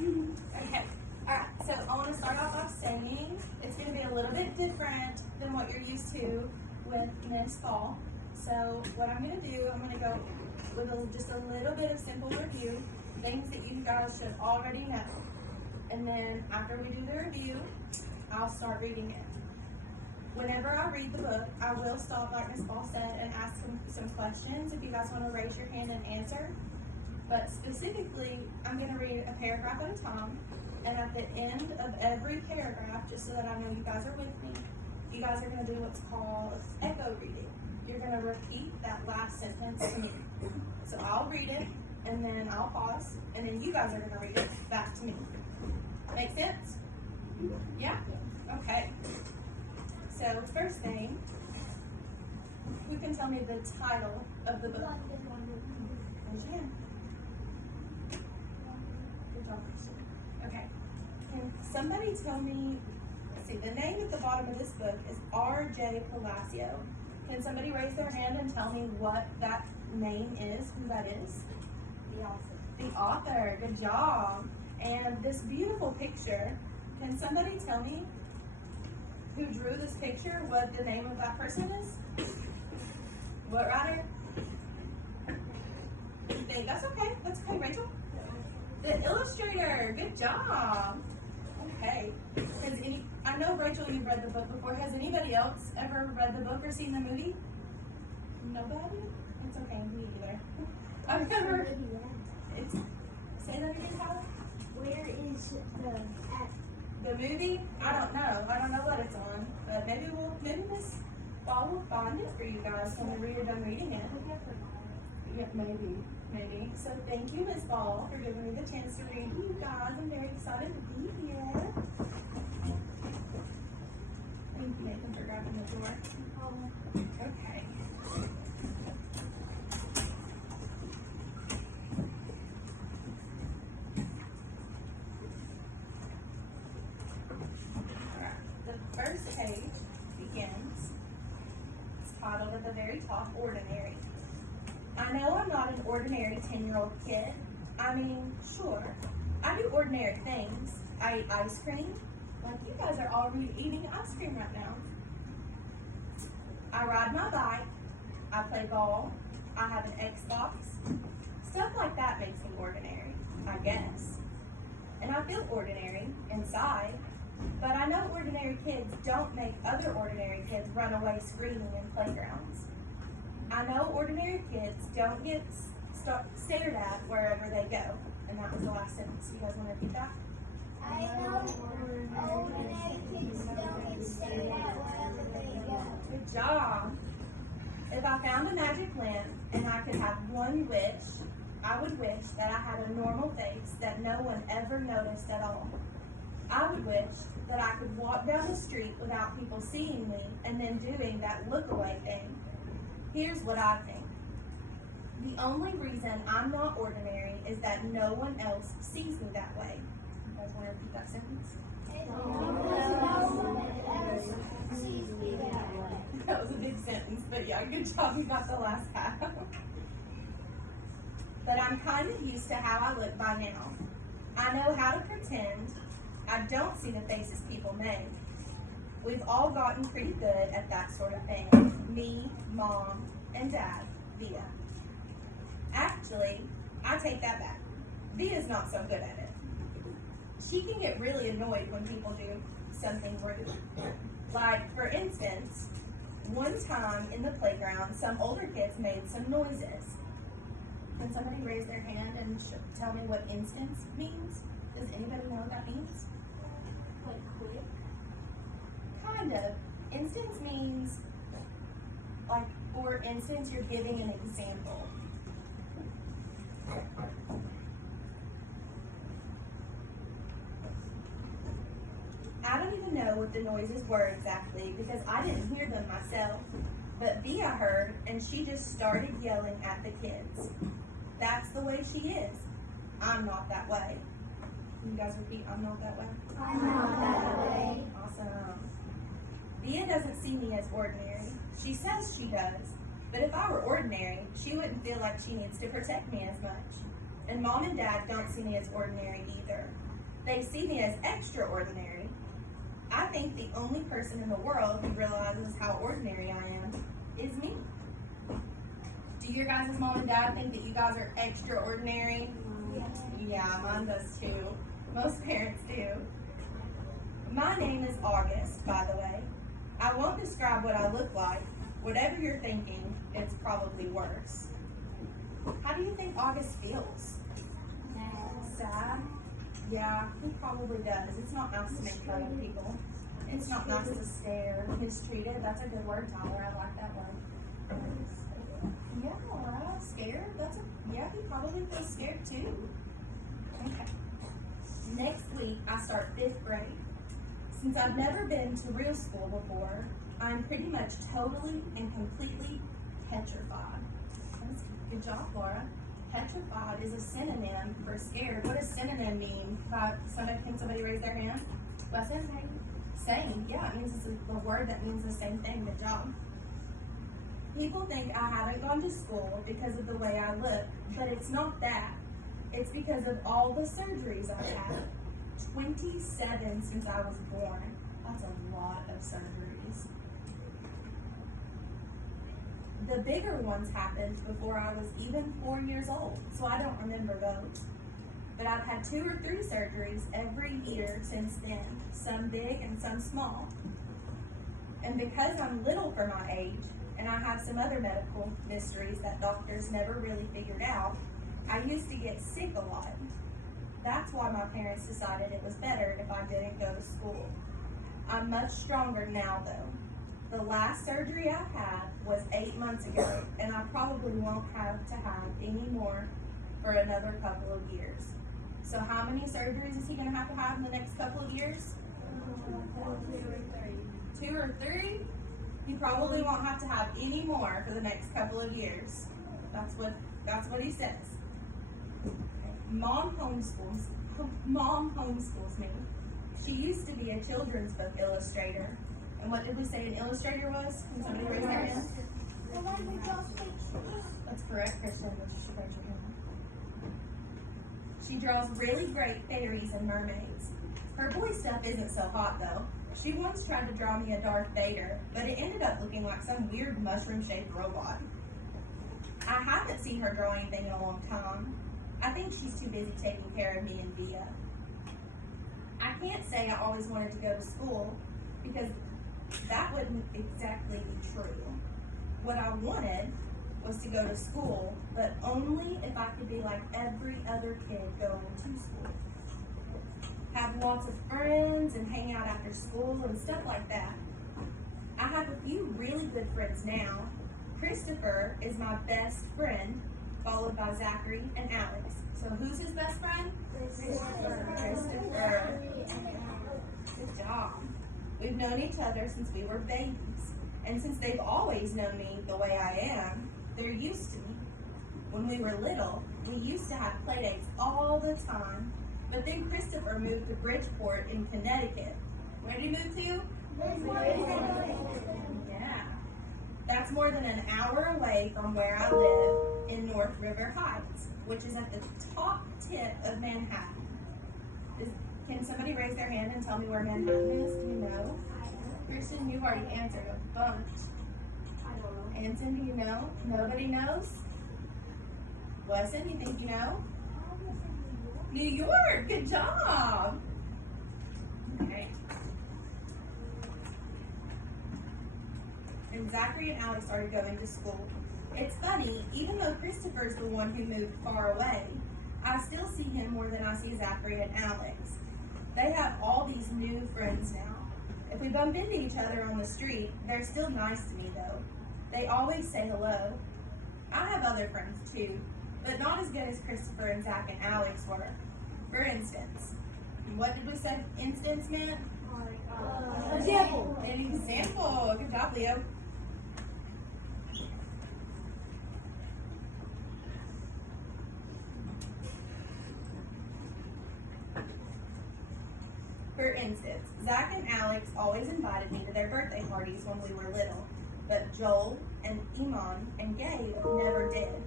Okay. Alright, so I want to start off by saying it's going to be a little bit different than what you're used to with Miss Fall. So what I'm going to do, I'm going to go with just a little bit of simple review, things that you guys should already know. And then after we do the review, I'll start reading it. Whenever I read the book, I will stop, like Miss Fall said, and ask some questions if you guys want to raise your hand and answer. But specifically, I'm going to read a paragraph at a time, and at the end of every paragraph, just so that I know you guys are with me, you guys are going to do what's called echo reading. You're going to repeat that last sentence to me. So I'll read it, and then I'll pause, and then you guys are going to read it back to me. Make sense? Yeah? Okay. So first thing, who can tell me the title of the book? Raise your hand. Good job, Christian. Okay. Can somebody tell me, let's see, the name at the bottom of this book is R.J. Palacio. Can somebody raise their hand and tell me what that name is, who that is? The author. The author, good job. And this beautiful picture, can somebody tell me who drew this picture, what the name of that person is? What writer? That's okay, Rachel. The illustrator, good job. Okay, I know Rachel, you've read the book before. Has anybody else ever read the book or seen the movie? Nobody? It's okay, me either. I've never, say that again, Tyler? Where is the movie? I don't know what it's on, but maybe Miss Ball will find it for you guys when we're done reading it. Yeah, maybe. So thank you, Miss Ball, for giving me the chance to read to you guys. I'm very excited to be here. Thank you, Nathan, for grabbing the door. Okay. First page begins, it's titled at the very top, Ordinary. I know I'm not an ordinary 10-year-old kid. I mean, sure, I do ordinary things. I eat ice cream, like you guys are already eating ice cream right now. I ride my bike, I play ball, I have an Xbox. Stuff like that makes me ordinary, I guess. And I feel ordinary inside. But I know ordinary kids don't make other ordinary kids run away screaming in playgrounds. I know ordinary kids don't get stared at wherever they go. And that was the last sentence. You guys want to repeat that? I know ordinary kids don't get stared at wherever they go. Good job. If I found a magic lamp and I could have one wish, I would wish that I had a normal face that no one ever noticed at all. I would wish that I could walk down the street without people seeing me and then doing that look-away thing. Here's what I think. The only reason I'm not ordinary is that no one else sees me that way. You guys want to repeat that sentence? That was a big sentence, but yeah, good job. You got the last half. But I'm kind of used to how I look by now. I know how to pretend. I don't see the faces people make. We've all gotten pretty good at that sort of thing. Me, Mom, and Dad, Via. Actually, I take that back. Via's not so good at it. She can get really annoyed when people do something rude. Like, for instance, one time in the playground, some older kids made some noises. Can somebody raise their hand and tell me what instance means? Does anybody know what that means? Like quick? Kind of. Instance means, like, for instance, you're giving an example. I don't even know what the noises were exactly because I didn't hear them myself, but Via heard and she just started yelling at the kids. That's the way she is. I'm not that way. Can you guys repeat, I'm not that way? I'm not that way. Awesome. Via doesn't see me as ordinary. She says she does, but if I were ordinary, she wouldn't feel like she needs to protect me as much. And Mom and Dad don't see me as ordinary either. They see me as extraordinary. I think the only person in the world who realizes how ordinary I am is me. Do your guys' mom and dad think that you guys are extraordinary? Yes. Yeah, mine does too. Most parents do. My name is August, by the way. I won't describe what I look like. Whatever you're thinking, it's probably worse. How do you think August feels? Sad? Yeah, he probably does. It's not nice to make fun of people. It's not nice to stare. Mistreated. That's a good word, Tyler. I like that word. Yeah, right. Scared? Yeah, he probably feels scared too. Okay. Next week, I start 5th grade. Since I've never been to real school before, I'm pretty much totally and completely petrified. Good job, Laura. Petrified is a synonym for scared. What does synonym mean? Can somebody raise their hand? What's it? Same. Yeah, it means it's a word that means the same thing. Good job. People think I haven't gone to school because of the way I look, but it's not that. It's because of all the surgeries I've had. 27 since I was born. That's a lot of surgeries. The bigger ones happened before I was even 4 years old, so I don't remember those. But I've had 2 or 3 surgeries every year since then, some big and some small. And because I'm little for my age, and I have some other medical mysteries that doctors never really figured out, I used to get sick a lot. That's why my parents decided it was better if I didn't go to school. I'm much stronger now though. The last surgery I had was 8 months ago, and I probably won't have to have any more for another couple of years. So how many surgeries is he gonna have to have in the next couple of years? 2 or 3? He probably won't have to have any more for the next couple of years. That's what he says. Mom homeschools me. She used to be a children's book illustrator. And what did we say an illustrator was? Can somebody raise their hand? That's correct, Kristen. You should raise your hand. She draws really great fairies and mermaids. Her boy stuff isn't so hot though. She once tried to draw me a Darth Vader, but it ended up looking like some weird mushroom-shaped robot. I haven't seen her draw anything in a long time. I think she's too busy taking care of me and Via. I can't say I always wanted to go to school because that wouldn't exactly be true. What I wanted was to go to school, but only if I could be like every other kid going to school. Have lots of friends and hang out after school and stuff like that. I have a few really good friends now. Christopher is my best friend, followed by Zachary and Alex. So who's his best friend? Christopher. Good job. We've known each other since we were babies. And since they've always known me the way I am, they're used to me. When we were little, we used to have play dates all the time. But then Christopher moved to Bridgeport in Connecticut. Where did he move to? Yeah. That's more than an hour away from where I live in North River Heights, which is at the top tip of Manhattan. Can somebody raise their hand and tell me where Manhattan is? Do you know? Kristen, you've already answered a bunch. I don't know. Anson, do you know? Nobody knows? Wesson, you think you know? New York, good job. Okay. And Zachary and Alex started going to school. It's funny, even though Christopher's the one who moved far away, I still see him more than I see Zachary and Alex. They have all these new friends now. If we bump into each other on the street, they're still nice to me though. They always say hello. I have other friends too, but not as good as Christopher and Zach and Alex were. For instance, what did we say instance meant? Example. An example. Good job, Leo. For instance, Zach and Alex always invited me to their birthday parties when we were little, but Joel and Iman and Gabe never did.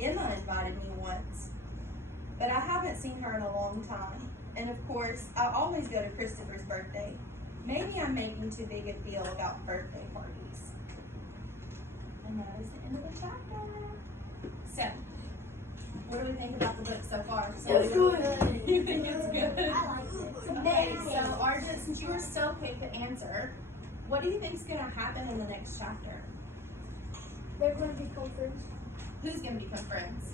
Emma invited me once, but I haven't haven't seen her in a long time. And of course, I always go to Christopher's birthday. Maybe I'm making too big a deal about birthday parties. And that is the end of the chapter. So, what do we think about the book so far? So It's good. You think it's good? I like it. It's Okay, amazing. so Arjun, since you were so quick to answer, what do you think is going to happen in the next chapter? They're going to become friends. Who's going to become friends?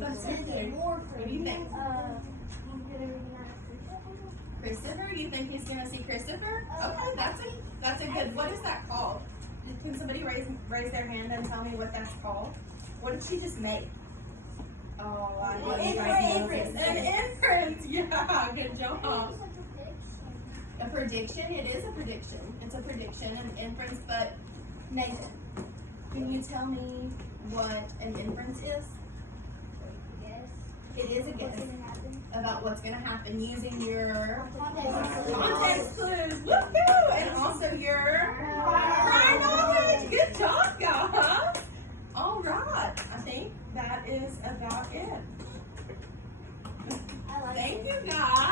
That's okay. More What do you think? friends. Christopher? You think he's going to see Christopher? Okay, that's a good. What is that called? Can somebody raise their hand and tell me what that's called? What did she just make? Oh, I know you guys know this. An inference. Yeah, good job. A prediction? It is a prediction. It's a prediction, an inference. But Nathan, can you tell me what an inference is? It is a guess about what's going to happen using your context clues. Woohoo! And also your prior knowledge. Good job, guys. All right. I think that is about it. Thank you, guys.